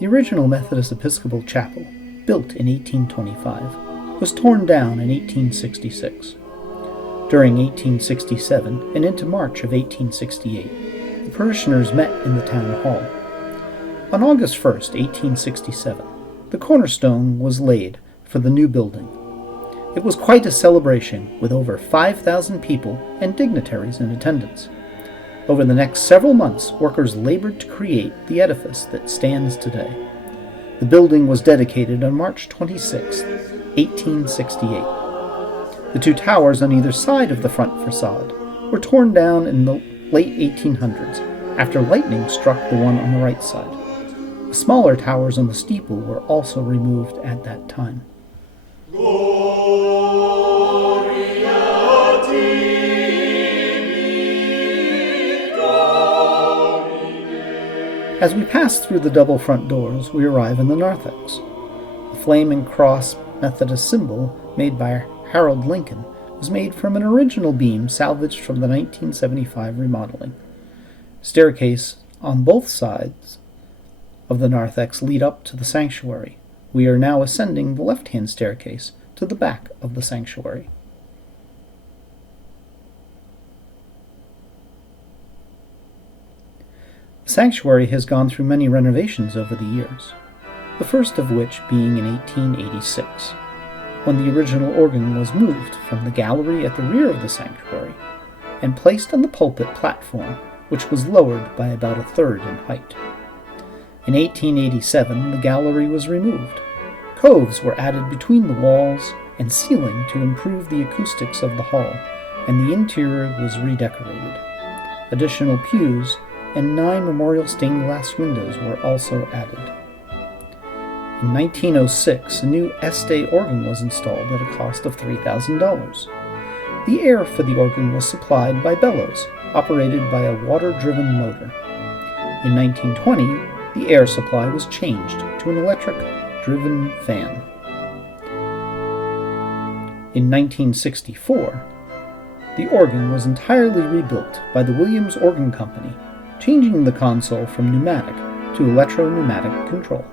The original Methodist Episcopal Chapel, built in 1825, was torn down in 1866. During 1867 and into March of 1868, the parishioners met in the town hall. On August 1st, 1867, the cornerstone was laid for the new building. It was quite a celebration, with over 5,000 people and dignitaries in attendance. Over the next several months, workers labored to create the edifice that stands today. The building was dedicated on March 26, 1868. The two towers on either side of the front facade were torn down in the late 1800s after lightning struck the one on the right side. The smaller towers on the steeple were also removed at that time. As we pass through the double front doors, we arrive in the narthex. The flame and cross Methodist symbol made by Harold Lincoln was made from an original beam salvaged from the 1975 remodeling. Staircase on both sides of the narthex lead up to the sanctuary. We are now ascending the left-hand staircase to the back of the sanctuary. The sanctuary has gone through many renovations over the years, the first of which being in 1886, when the original organ was moved from the gallery at the rear of the sanctuary and placed on the pulpit platform, which was lowered by about a third in height. In 1887, the gallery was removed. Coves were added between the walls and ceiling to improve the acoustics of the hall, and the interior was redecorated. Additional pews and 9 memorial stained glass windows were also added. In 1906, a new Este organ was installed at a cost of $3,000. The air for the organ was supplied by bellows, operated by a water-driven motor. In 1920, the air supply was changed to an electric-driven fan. In 1964, the organ was entirely rebuilt by the Williams Organ Company, changing the console from pneumatic to electro-pneumatic control.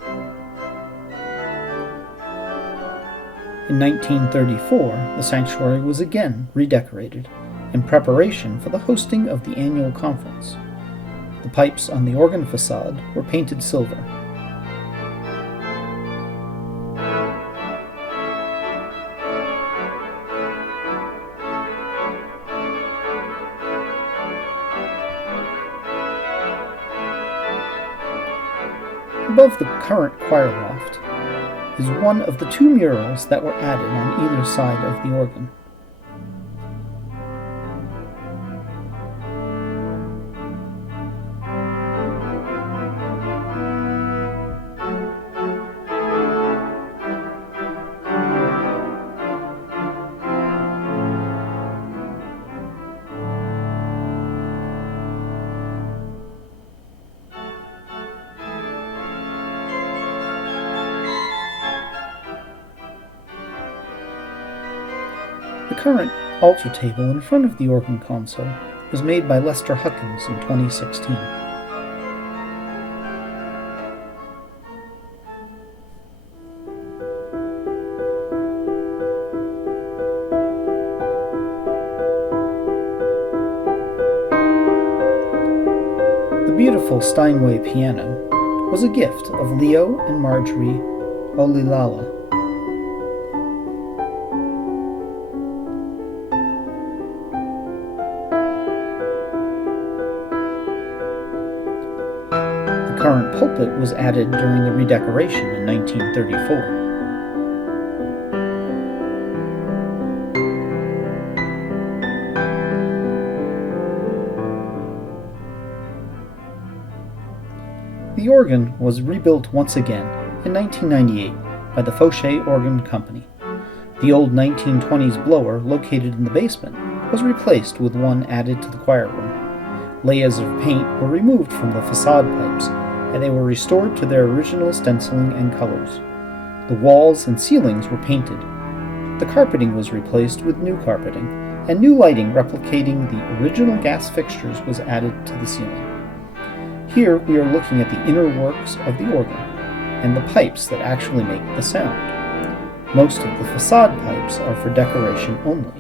In 1934, the sanctuary was again redecorated in preparation for the hosting of the annual conference. The pipes on the organ facade were painted silver. Above the current choir loft is one of the 2 murals that were added on either side of the organ. The current altar table in front of the organ console was made by Lester Huckins in 2016. The beautiful Steinway piano was a gift of Leo and Marjorie Olilala. The current pulpit was added during the redecoration in 1934. The organ was rebuilt once again in 1998 by the Fauché Organ Company. The old 1920s blower located in the basement was replaced with one added to the choir room. Layers of paint were removed from the facade pipes, and they were restored to their original stenciling and colors. The walls and ceilings were painted. The carpeting was replaced with new carpeting, and new lighting replicating the original gas fixtures was added to the ceiling. Here we are looking at the inner works of the organ. and the pipes that actually make the sound. Most of the facade pipes are for decoration only.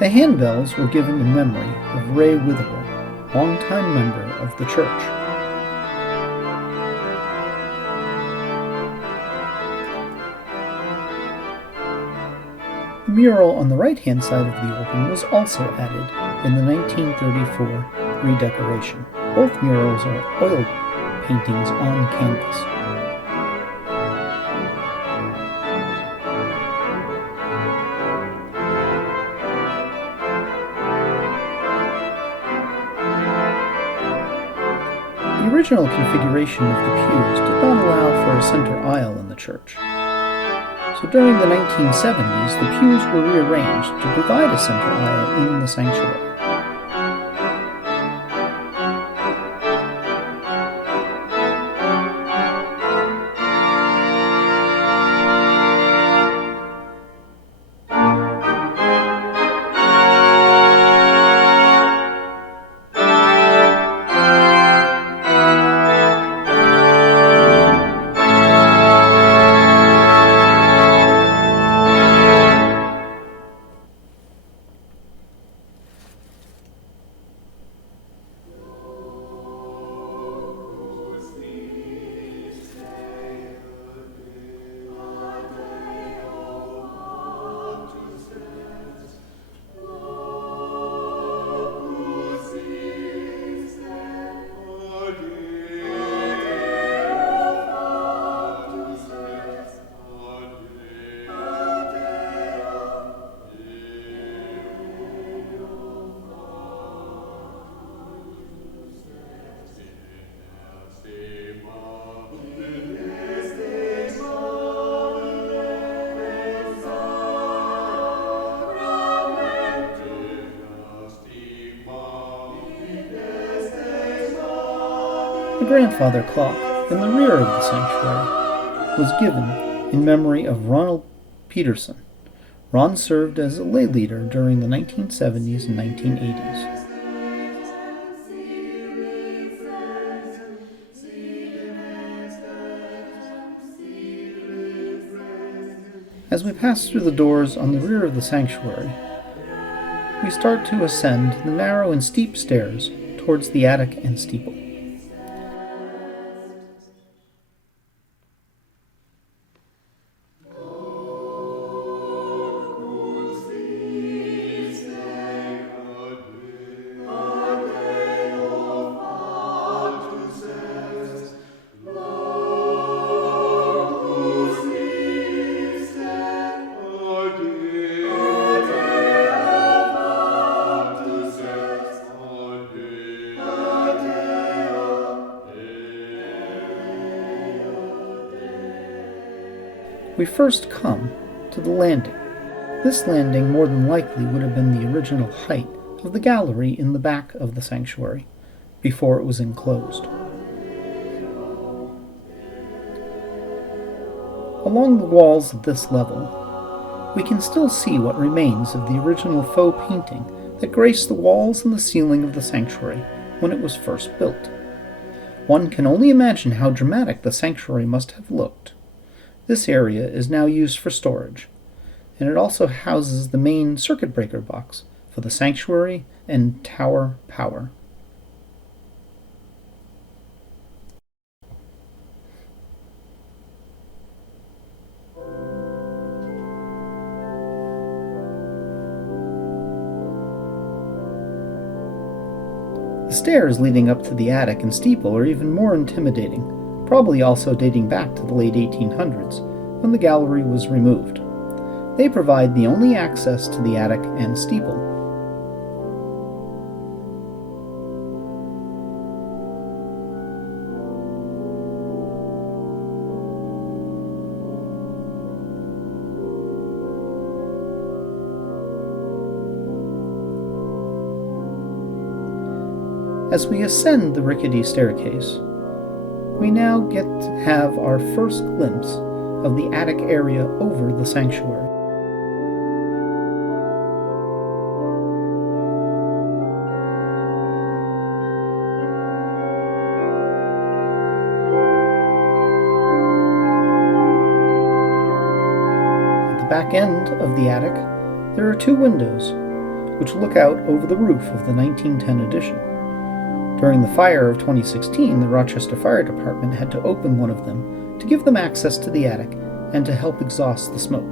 The handbells were given in memory of Ray Witherell, longtime member of the church. The mural on the right-hand side of the organ was also added in the 1934 redecoration. Both murals are oil paintings on canvas. The original configuration of the pews did not allow for a center aisle in the church. So during the 1970s, the pews were rearranged to provide a center aisle in the sanctuary. The grandfather clock in the rear of the sanctuary was given in memory of Ronald Peterson. Ron served as a lay leader during the 1970s and 1980s. As we pass through the doors on the rear of the sanctuary, we start to ascend the narrow and steep stairs towards the attic and steeple. We first come to the landing. This landing more than likely would have been the original height of the gallery in the back of the sanctuary, before it was enclosed. Along the walls at this level, we can still see what remains of the original faux painting that graced the walls and the ceiling of the sanctuary when it was first built. One can only imagine how dramatic the sanctuary must have looked. This area is now used for storage, and it also houses the main circuit breaker box for the sanctuary and tower power. The stairs leading up to the attic and steeple are even more intimidating, probably also dating back to the late 1800s, when the gallery was removed. They provide the only access to the attic and steeple. As we ascend the rickety staircase, we now get to have our first glimpse of the attic area over the sanctuary. At the back end of the attic, there are two windows, which look out over the roof of the 1910 addition. During the fire of 2016, the Rochester Fire Department had to open one of them to give them access to the attic and to help exhaust the smoke.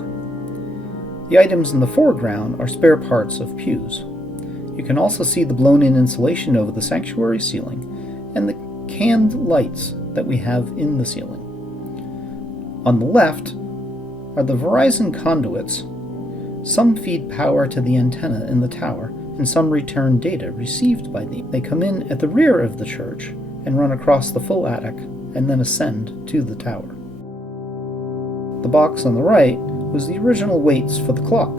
The items in the foreground are spare parts of pews. You can also see the blown-in insulation over the sanctuary ceiling and the canned lights that we have in the ceiling. On the left are the Verizon conduits. Some feed power to the antenna in the tower, and some return data received by them. They come in at the rear of the church and run across the full attic and then ascend to the tower. The box on the right was the original weights for the clock.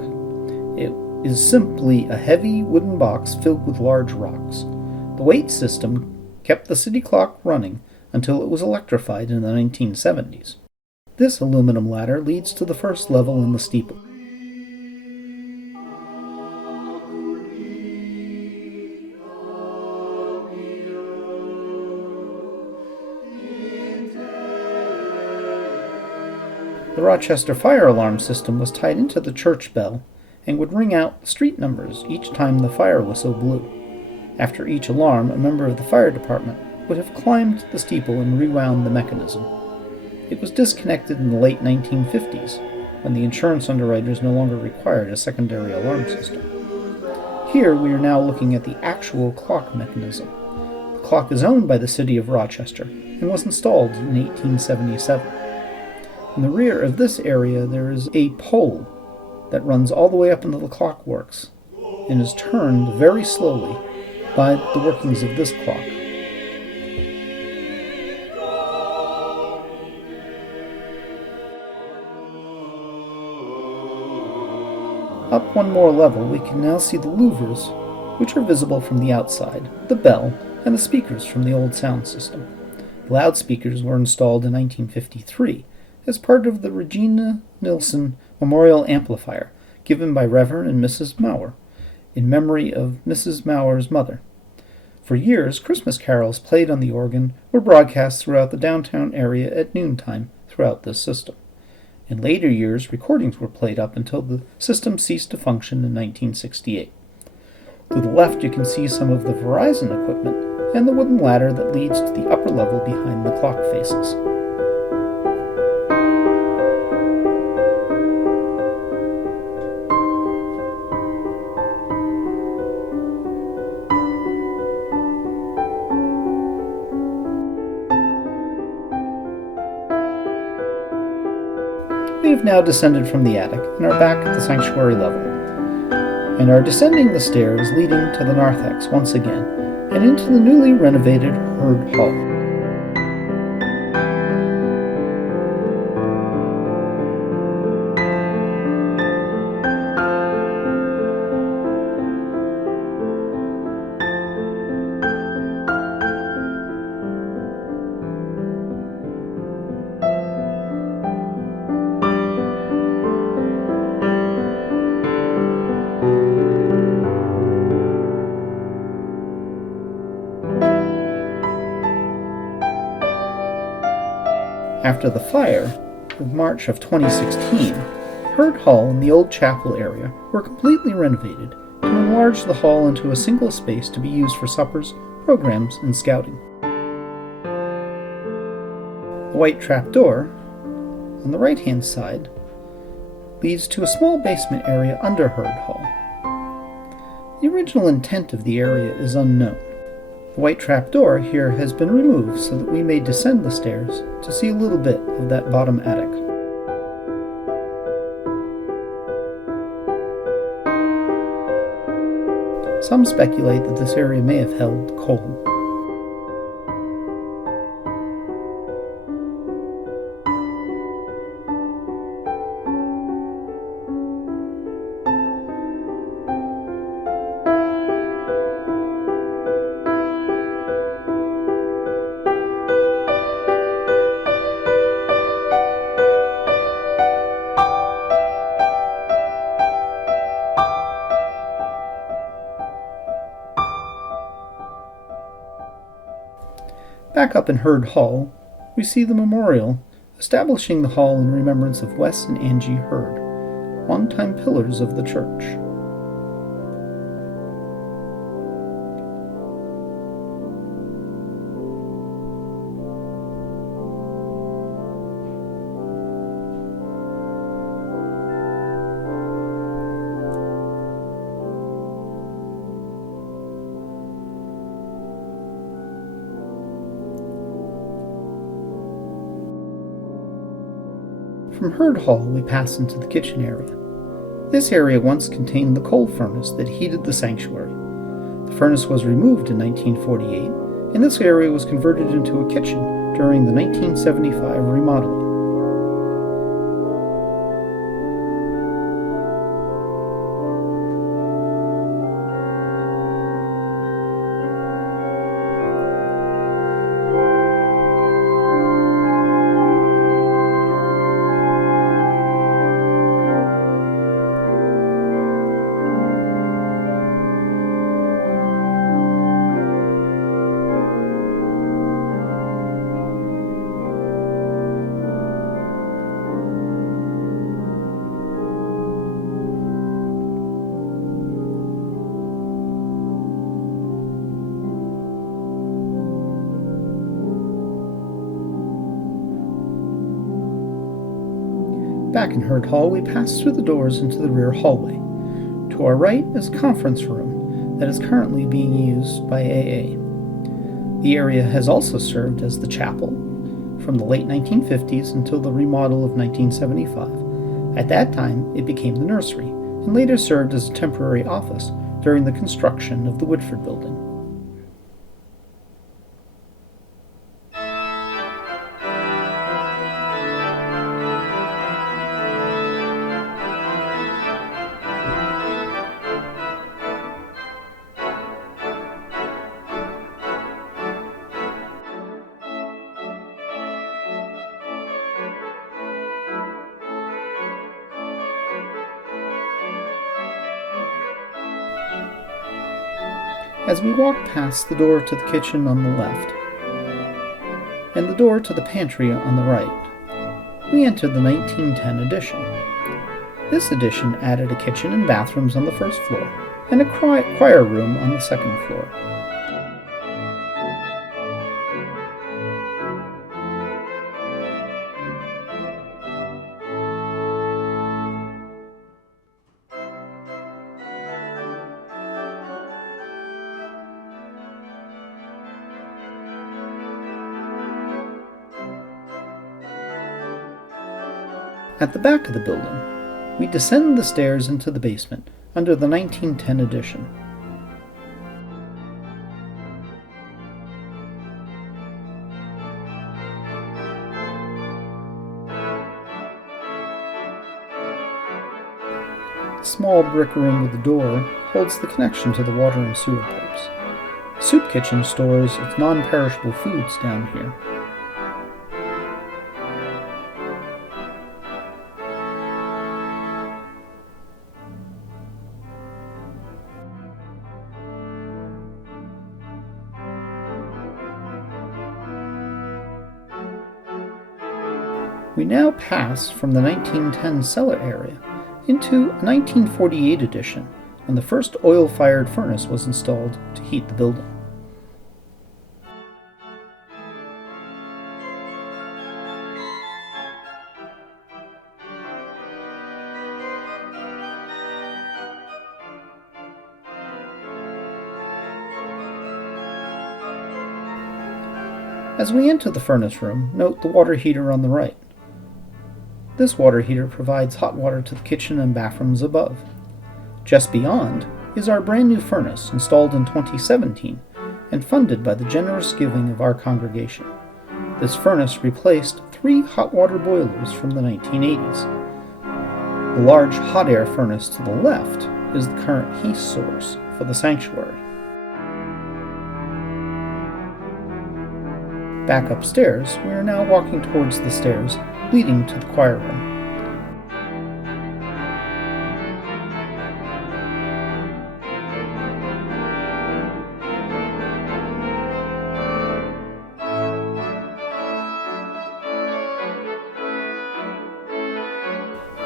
It is simply a heavy wooden box filled with large rocks. The weight system kept the city clock running until it was electrified in the 1970s. This aluminum ladder leads to the first level in the steeple. The Rochester fire alarm system was tied into the church bell and would ring out street numbers each time the fire whistle blew. After each alarm, a member of the fire department would have climbed the steeple and rewound the mechanism. It was disconnected in the late 1950s, when the insurance underwriters no longer required a secondary alarm system. Here we are now looking at the actual clock mechanism. The clock is owned by the city of Rochester and was installed in 1877. In the rear of this area there is a pole that runs all the way up into the clockworks and is turned very slowly by the workings of this clock. Up one more level we can now see the louvers, which are visible from the outside, the bell, and the speakers from the old sound system. The loudspeakers were installed in 1953 as part of the Regina Nilsson Memorial Amplifier given by Reverend and Mrs. Maurer in memory of Mrs. Maurer's mother. For years, Christmas carols played on the organ were broadcast throughout the downtown area at noontime throughout this system. In later years, recordings were played up until the system ceased to function in 1968. To the left you can see some of the Verizon equipment and the wooden ladder that leads to the upper level behind the clock faces. We have now descended from the attic and are back at the sanctuary level, and are descending the stairs leading to the narthex once again, and into the newly renovated Herd Hall. After the fire of March of 2016, Herd Hall and the old chapel area were completely renovated to enlarge the hall into a single space to be used for suppers, programs, and scouting. The white trapdoor on the right-hand side leads to a small basement area under Herd Hall. The original intent of the area is unknown. The white trapdoor here has been removed so that we may descend the stairs to see a little bit of that bottom attic. Some speculate that this area may have held coal. Back up in Herd Hall, we see the memorial establishing the hall in remembrance of Wes and Angie Herd, longtime pillars of the church. From Herd Hall, we pass into the kitchen area. This area once contained the coal furnace that heated the sanctuary. The furnace was removed in 1948, and this area was converted into a kitchen during the 1975 remodeling. Back in Herd Hall, we pass through the doors into the rear hallway. To our right is a conference room that is currently being used by AA. The area has also served as the chapel from the late 1950s until the remodel of 1975. At that time, it became the nursery, and later served as a temporary office during the construction of the Woodford Building. As we walk past the door to the kitchen on the left and the door to the pantry on the right, we enter the 1910 addition. This addition added a kitchen and bathrooms on the first floor and a choir room on the second floor. At the back of the building, we descend the stairs into the basement under the 1910 addition. The small brick room with the door holds the connection to the water and sewer pipes. The soup kitchen stores its non-perishable foods down here. We now pass from the 1910 cellar area into a 1948 addition when the first oil-fired furnace was installed to heat the building. As we enter the furnace room, note the water heater on the right. This water heater provides hot water to the kitchen and bathrooms above. Just beyond is our brand new furnace installed in 2017 and funded by the generous giving of our congregation. This furnace replaced 3 hot water boilers from the 1980s. The large hot air furnace to the left is the current heat source for the sanctuary. Back upstairs, we are now walking towards the stairs leading to the choir room.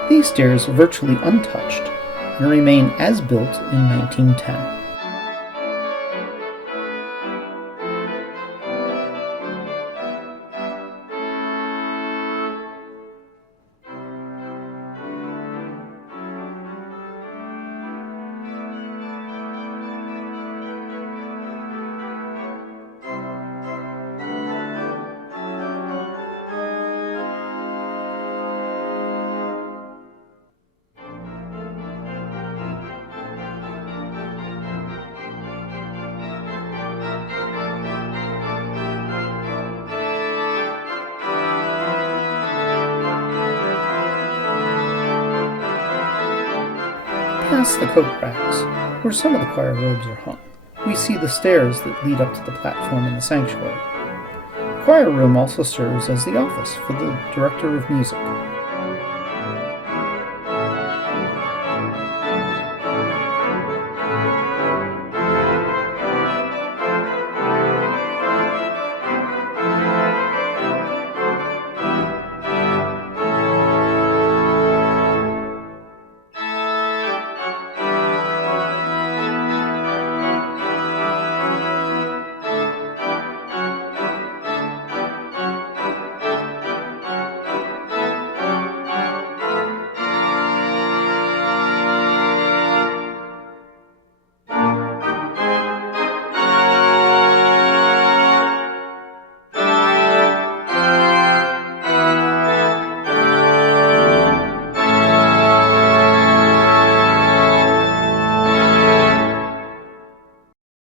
These stairs are virtually untouched and remain as built in 1910. Past the coat racks, where some of the choir robes are hung, we see the stairs that lead up to the platform in the sanctuary. The choir room also serves as the office for the director of music.